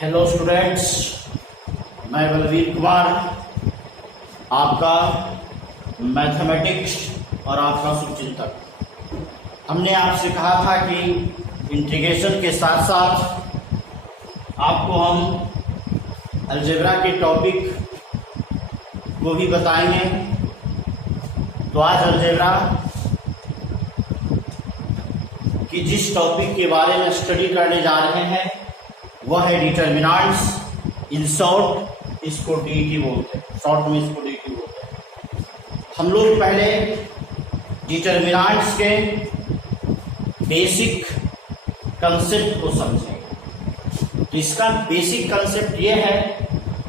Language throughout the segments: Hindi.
हेलो स्टूडेंट्स, मैं बलवीर कुमार आपका मैथमेटिक्स और आपका शुभचिंतक। हमने आपसे कहा था कि इंटीग्रेशन के साथ साथ आपको हम अलजेब्रा के टॉपिक को भी बताएंगे। तो आज अलजेब्रा कि जिस टॉपिक के बारे में स्टडी करने जा रहे हैं वह है डिटर्मिनेंट्स। इन शॉर्ट इसको डीटी बोलते हैं, शॉर्ट में इसको डीटी बोलते हैं। हम लोग पहले डिटर्मिनेंट्स के बेसिक कंसेप्ट को समझेंगे। तो इसका बेसिक कंसेप्ट ये है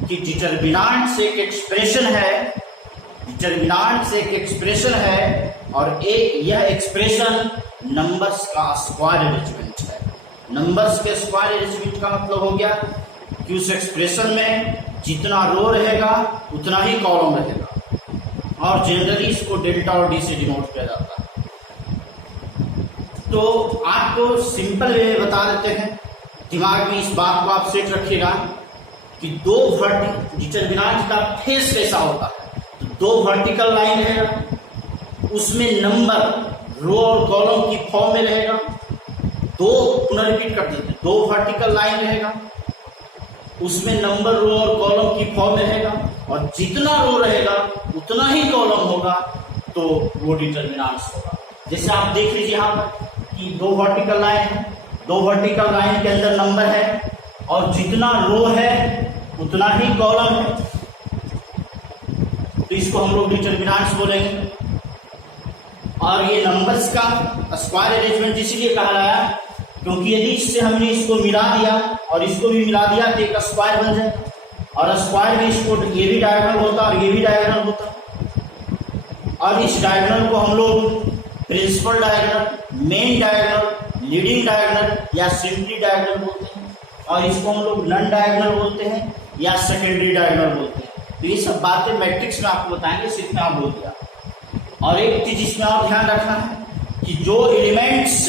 कि डिटर्मिनेंट्स एक एक्सप्रेशन है, डिटर्मिनेंट्स एक एक्सप्रेशन है और यह एक्सप्रेशन नंबर्स का स्क्वायर अरेंजमेंट है। नंबर्स के स्क्वायर अरेंजमेंट का मतलब हो गया कि उस एक्सप्रेशन में जितना रो रहेगा उतना ही कॉलम रहेगा और जनरली इसको डेल्टा और डी से डिनोट किया जाता है। तो आपको सिंपल वे में बता देते हैं, दिमाग में इस बात को आप सेट रखिएगा कि दो डिटर्मिनेंट का फेस कैसा होता है। तो दो वर्टिकल लाइन रहेगा, उसमें नंबर रो और कॉलम की फॉर्म में रहेगा। दो पुनः रिपीट कर देते हैं, दो वर्टिकल लाइन रहेगा, उसमें नंबर रो और कॉलम की फॉर्म में रहेगा और जितना रो रहेगा उतना ही कॉलम होगा, तो वो डिटर्मिनेंट्स होगा। जैसे आप देख लीजिए यहाँ पर कि दो वर्टिकल लाइन है, दो वर्टिकल लाइन के अंदर नंबर है और जितना रो है उतना ही कॉलम है, तो इसको हम लोग डिटर्मिनेंट्स बोलेंगे। और ये नंबर्स का स्क्वायर अरेंजमेंट इसीलिए कहलाया क्योंकि यदि इससे हमने इसको मिला दिया और इसको भी मिला दिया तो एक स्क्वायर बन जाए, और स्क्वायर में इसको ये भी डायगोनल होता और ये भी डायगोनल होता। और इस डायगोनल को हम लोग principal diagonal, main diagonal, leading diagonal या सिंपली डायगोनल बोलते हैं, और इसको हम लोग नॉन डायगोनल बोलते हैं या सेकेंडरी डायगोनल बोलते हैं। तो ये सब बातें मैट्रिक्स में आपको बताएंगे, सिर्फ मैं आप बोल दिया। और एक चीज इसमें और ध्यान रखना है कि जो एलिमेंट्स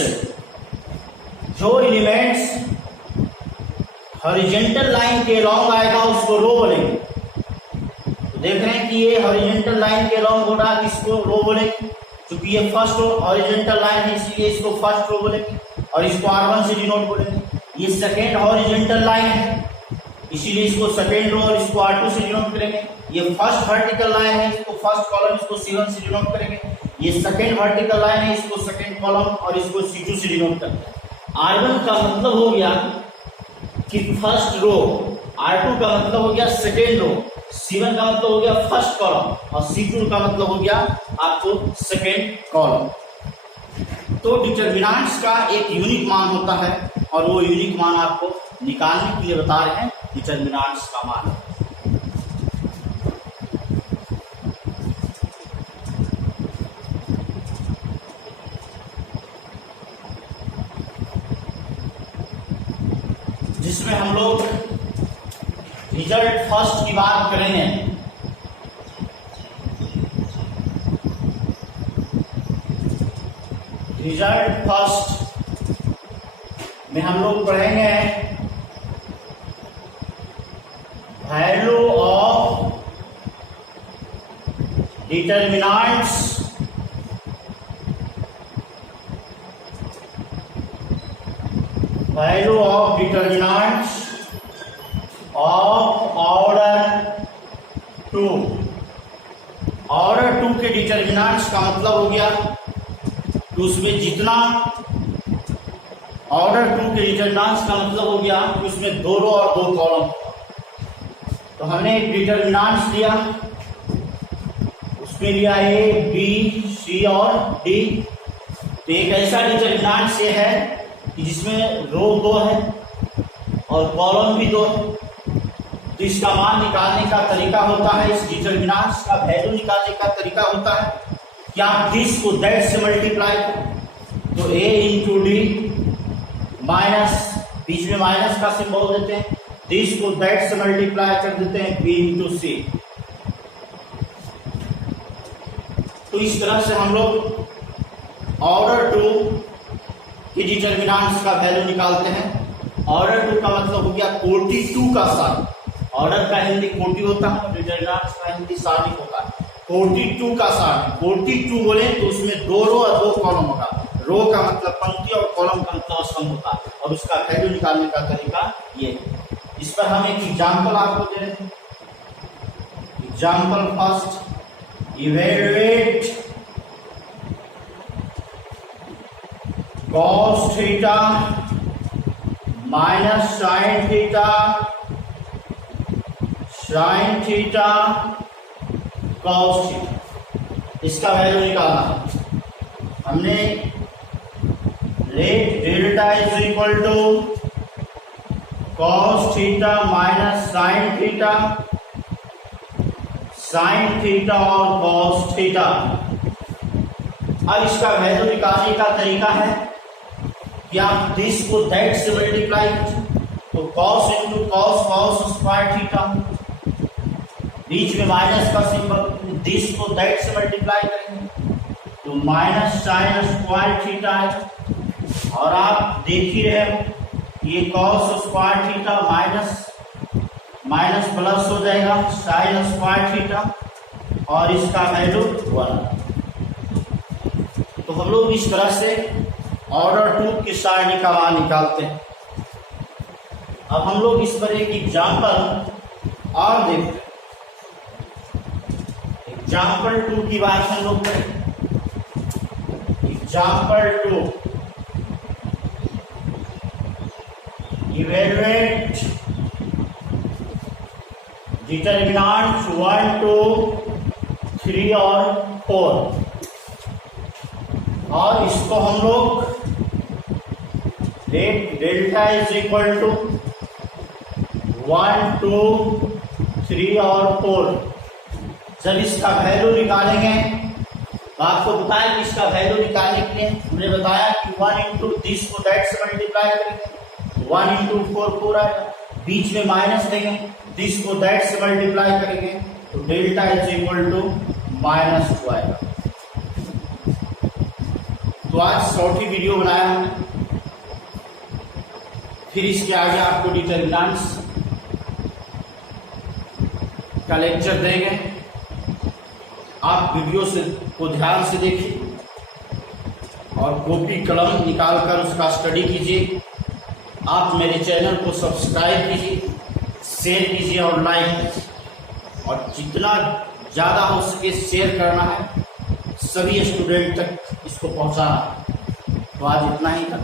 हॉरिजॉन्टल लाइन के अलॉन्ग आएगा उसको रो बोलेंगे। तो देख रहे हैं कि ये हॉरिजॉन्टल लाइन के अलॉन्ग हो रहा है, इसको रो बोलेंगे। क्योंकि ये फर्स्ट हॉरिजॉन्टल लाइन है इसलिए इसको फर्स्ट रो बोलेंगे और इसको R1 से डिनोट बोलेंगे। ये सेकेंड हॉरिजॉन्टल लाइन है इसीलिए इसको सेकेंड रो और इसको R2 से डिनोट करेंगे। ये फर्स्ट वर्टिकल लाइन है, इसको फर्स्ट कॉलम, इसको C1 से डिनोट करेंगे। ये सेकेंड वर्टिकल लाइन है, इसको सेकेंड कॉलम और इसको C2 से डिनोट करेंगे। R1 का मतलब हो गया कि फर्स्ट रो, R2 का मतलब हो गया सेकेंड रो, C1 का मतलब हो गया फर्स्ट कॉलम और C2 का मतलब हो गया आपको सेकेंड कॉलम। तो डिटर्मिनेंट्स का एक यूनिक मान होता है और वो यूनिक मान आपको निकालने के लिए बता रहे हैं डिटर्मिनेंट्स का मान। जिसमें हम लोग रिजल्ट फर्स्ट की बात करेंगे। रिजल्ट फर्स्ट में हम लोग पढ़ेंगे value of determinants value of determinants of order 2। Order 2 के डिटर्मिनेंट्स का मतलब हो गया कि उसमें जितना ऑर्डर 2 के डिटर्मिनेंट्स का मतलब हो गया कि उसमें दो रो और दो कॉलम। तो हमने एक डिटर्मिनेंट्स लिया, उसमें लिया A, B, C और D। तो एक ऐसा डिटर्मिनेंट्स ये है कि जिसमें रो दो है और कॉलम भी दो है। तो इसका मान निकालने का तरीका होता है, इस डिटर्मिनेंट्स का वैल्यू निकालने का तरीका होता है कि आप दिस को दैट से मल्टीप्लाई करें। तो A इंटू डी माइनस, बीच में माइनस का सिंबल देते हैं, दिस को दैट से मल्टीप्लाई कर देते हैं B इंटू सी। तो इस तरह से हम लोग ऑर्डर 2 के डिटर्मिनेंट्स का वैल्यू निकालते हैं। ऑर्डर 2 का मतलब हो गया कोटि 2 का सारणी। ऑर्डर का हिंदी कोटि होता है, डिटरमिनेंट का हिंदी सारणी होता है। कोटि 2 का सारणी, कोटि 2 बोले तो उसमें 2 रो और 2 कॉलम होगा। रो का मतलब पंक्ति और कॉलम का मतलब स्तंभ होता है, और उसका वैल्यू निकालने का तरीका ये है। इस पर हम एक एग्जाम्पल आपको दे रहे हैं। Example first, evaluate cos theta minus sine theta sine theta cos theta, इसका वैल्यू निकालना है। हमने let delta is equal to cos theta minus sine theta sine theta और cos थीटा। अब इसका वैल्यू निकालने का तरीका है कि आप दिस को दैट से मल्टीप्लाई कीजिए, तो cos into cos cos square theta, बीच में माइनस का सिंबल, दिस को दैट से मल्टीप्लाई करेंगे तो माइनस साइन स्क्वायर थीटा है। और आप देख ही रहे हो ये cos square theta minus minus plus हो जाएगा साइन स्क्वायर थीटा, और इसका वैल्यू 1। तो हम लोग इस तरह से ऑर्डर 2 की सारणी का मान निकालते हैं। अब हम लोग इस पर एक एग्जाम्पल और देखते हैं। एग्जाम्पल 2 की बात हम लोग करें। एग्जाम्पल 2, इवेलुएट डिटरमिनेंट्स 1, 2, 3 और 4, और इसको हम लोग let delta is equal to 1, 2, 3 और 4। जब इसका वैल्यू निकालेंगे तो आपको बताया कि इसका वैल्यू निकालने के लिए हमने बताया कि 1 इंटू दिस को दैट से मल्टीप्लाई करेंगे, 1 इंटू 4 4 आएगा, बीच में माइनस देंगे, दिस को दैट से मल्टीप्लाई करेंगे तो डेल्टा इज इक्वल टू -2 आएगा। तो आज चौथी वीडियो बनाया हमने, फिर इसके आगे आपको डिटरमिनेंट्स का लेक्चर देंगे। आप वीडियो से को ध्यान से देखिए और कॉपी कलम निकालकर उसका स्टडी कीजिए। आप मेरे चैनल को सब्सक्राइब कीजिए, शेयर कीजिए और लाइक कीजिए, और जितना ज़्यादा हो सके शेयर करना है, सभी स्टूडेंट तक इसको पहुंचाना है। तो आज इतना ही था।